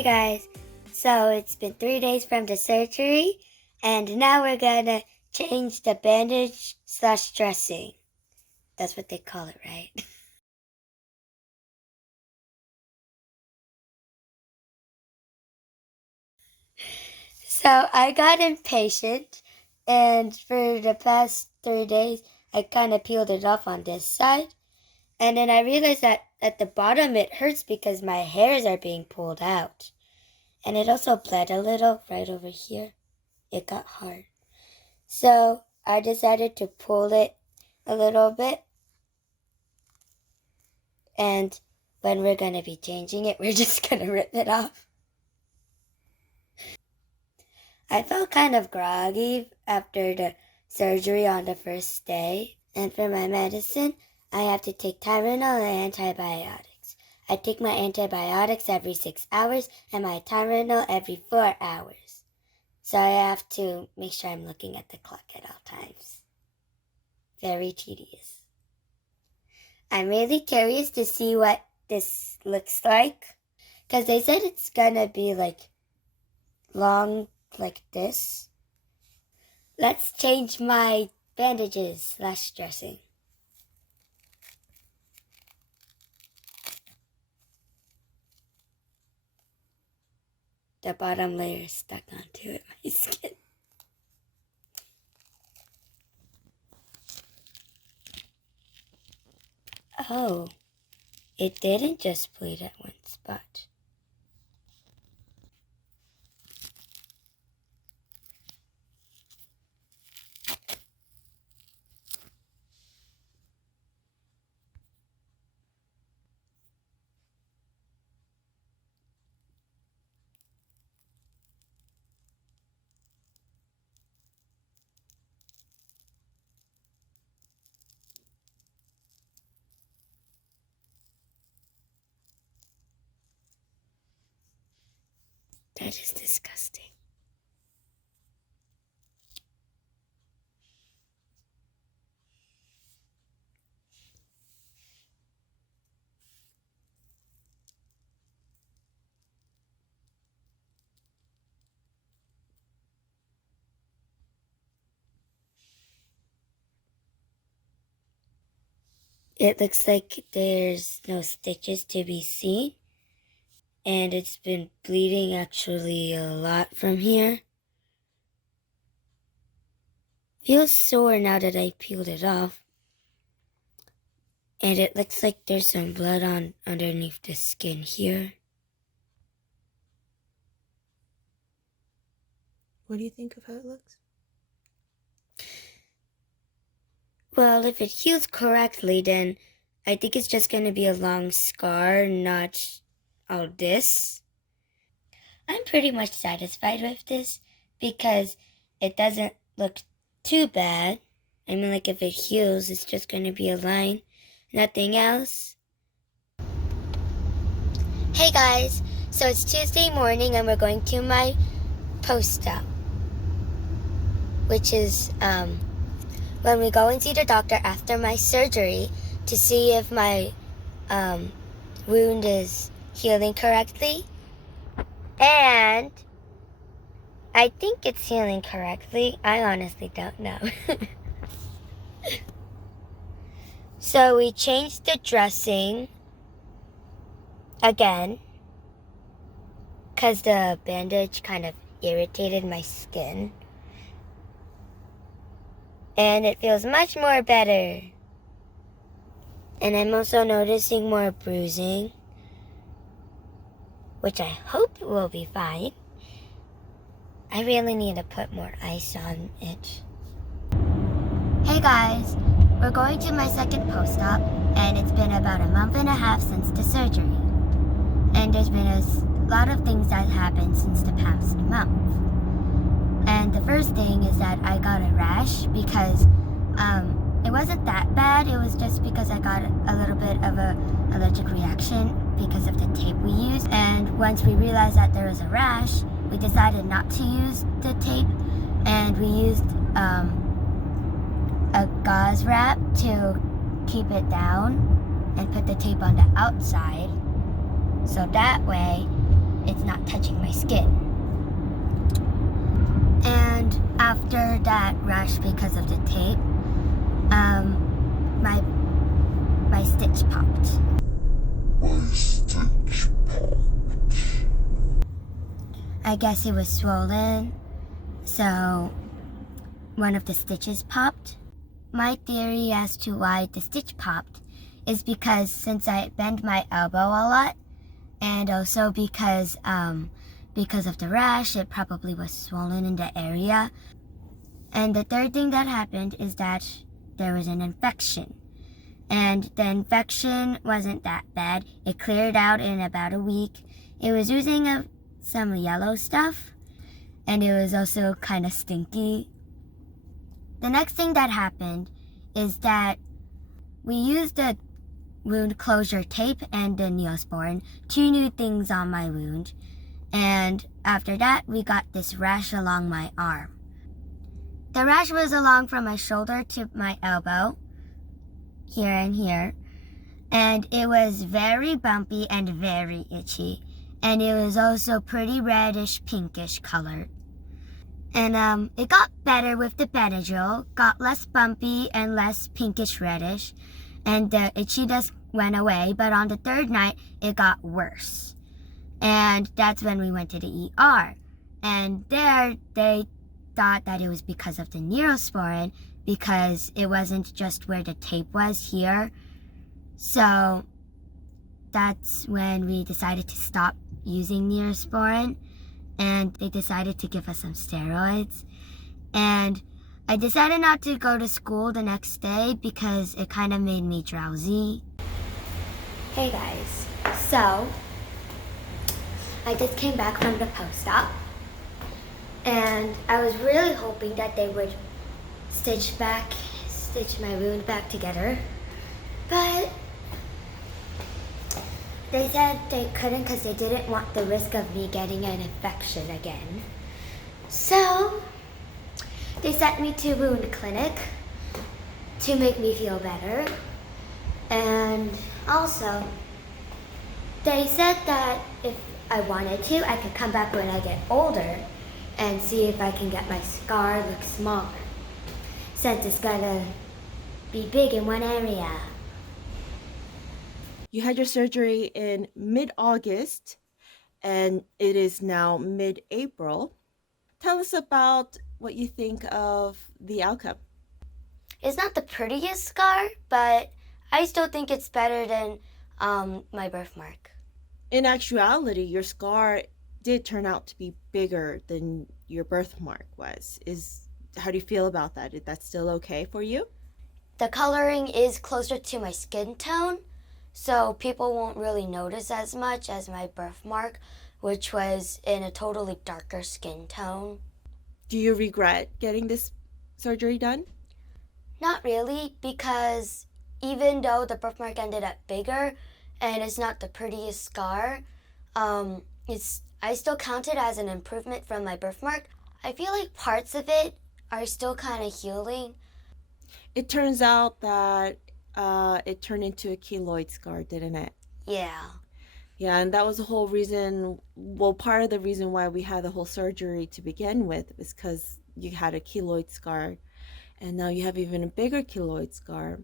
Hey guys, so it's been 3 days from the surgery, and now we're gonna change the bandage slash dressing. That's what they call it, right? So I got impatient, and for the past 3 days, I kind of peeled it off on this side, and then I realized that at the bottom it hurts because my hairs are being pulled out. And it also bled a little right over here. It got hard. So I decided to pull it a little bit. And when we're going to be changing it, we're just going to rip it off. I felt kind of groggy after the surgery on the first day. And for my medicine, I have to take Tylenol and antibiotics. I take my antibiotics every 6 hours and my Tylenol every 4 hours. So I have to make sure I'm looking at the clock at all times. Very tedious. I'm really curious to see what this looks like, because they said it's gonna be like long like this. Let's change my bandages slash dressing. The bottom layer is stuck onto it, my skin. Oh, it didn't just bleed at one spot. That is disgusting. It looks like there's no stitches to be seen, and it's been bleeding actually a lot from here. Feels sore now that I peeled it off, and it looks like there's some blood on underneath the skin here. What do you think of how it looks? Well, if it heals correctly, then I think it's just going to be a long scar, not all this. I'm pretty much satisfied with this because it doesn't look too bad. I mean, like, if it heals, it's just going to be a line, nothing else. Hey guys, so it's Tuesday morning and we're going to my post-op, which is when we go and see the doctor after my surgery to see if my wound is healing correctly. And I think it's healing correctly. I honestly don't know. So we changed the dressing again because the bandage kind of irritated my skin. And it feels much more better. And I'm also noticing more bruising, which I hope will be fine. I really need to put more ice on it. Hey guys, we're going to my second post-op, and it's been about a month and a half since the surgery. And there's been a lot of things that happened since the past month. And the first thing is that I got a rash because it wasn't that bad. It was just because I got a little bit of a allergic reaction because of the tape we used. And once we realized that there was a rash, we decided not to use the tape, and we used a gauze wrap to keep it down and put the tape on the outside. So that way it's not touching my skin. And after that rash because of the tape, my stitch popped. I guess it was swollen, so one of the stitches popped. My theory as to why the stitch popped is because since I bend my elbow a lot, and also because of the rash, it probably was swollen in the area. And the third thing that happened is that there was an infection. And the infection wasn't that bad. It cleared out in about a week. It was oozing some yellow stuff, and it was also kind of stinky. The next thing that happened is that we used the wound closure tape and the Neosporin, 2 new things on my wound. And after that, we got this rash along my arm. The rash was along from my shoulder to my elbow, here and here. And it was very bumpy and very itchy. And it was also pretty reddish pinkish colored. And it got better with the Benadryl, got less bumpy and less pinkish reddish, and the itchiness went away, but on the third night, it got worse. And that's when we went to the ER. And there, they thought that it was because of the Neosporin, because it wasn't just where the tape was here. So that's when we decided to stop using Neosporin, and they decided to give us some steroids. And I decided not to go to school the next day because it kind of made me drowsy. Hey guys, so I just came back from the post-op, and I was really hoping that they would stitch my wound back together, but they said they couldn't because they didn't want the risk of me getting an infection again. So they sent me to wound clinic to make me feel better. And also, they said that if I wanted to, I could come back when I get older and see if I can get my scar look smaller, since it's gonna be big in one area. You had your surgery in mid-August, and it is now mid-April. Tell us about what you think of the outcome. It's not the prettiest scar, but I still think it's better than my birthmark. In actuality, your scar did turn out to be bigger than your birthmark was. How do you feel about that? Is that still okay for you? The coloring is closer to my skin tone, so people won't really notice as much as my birthmark, which was in a totally darker skin tone. Do you regret getting this surgery done? Not really, because even though the birthmark ended up bigger and it's not the prettiest scar, I still count it as an improvement from my birthmark. I feel like parts of it are still kind of healing. It turns out that it turned into a keloid scar, didn't it? Yeah. Yeah, and that was the whole reason, well, part of the reason why we had the whole surgery to begin with was because you had a keloid scar, and now you have even a bigger keloid scar.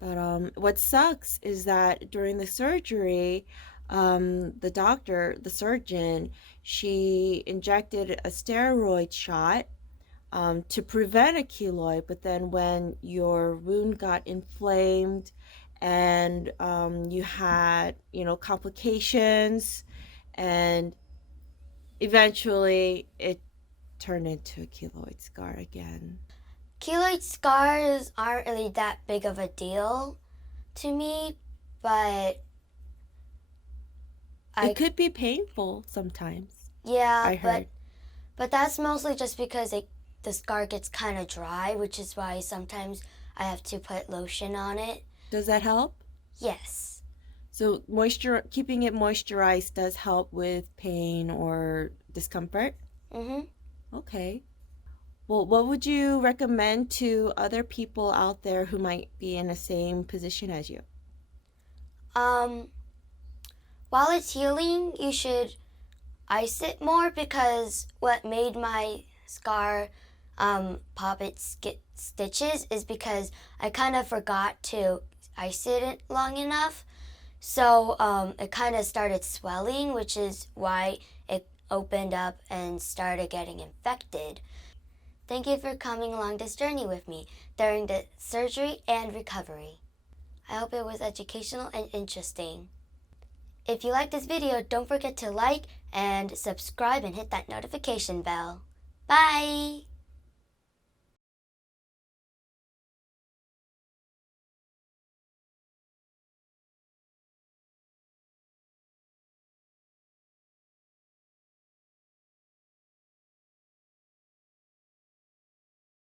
But what sucks is that during the surgery, the surgeon, she injected a steroid shot to prevent a keloid, but then when your wound got inflamed and you had, complications, and eventually it turned into a keloid scar again. Keloid scars aren't really that big of a deal to me, but it could be painful sometimes. Yeah, I heard. But that's mostly just because the scar gets kind of dry, which is why sometimes I have to put lotion on it. Does that help? Yes. So keeping it moisturized does help with pain or discomfort? Mm-hmm. Okay. Well, what would you recommend to other people out there who might be in the same position as you? While it's healing, you should ice it more because what made my scar pop its stitches is because I kind of forgot to ice it long enough. So it kind of started swelling, which is why it opened up and started getting infected. Thank you for coming along this journey with me during the surgery and recovery. I hope it was educational and interesting. If you like this video, don't forget to like and subscribe and hit that notification bell. Bye!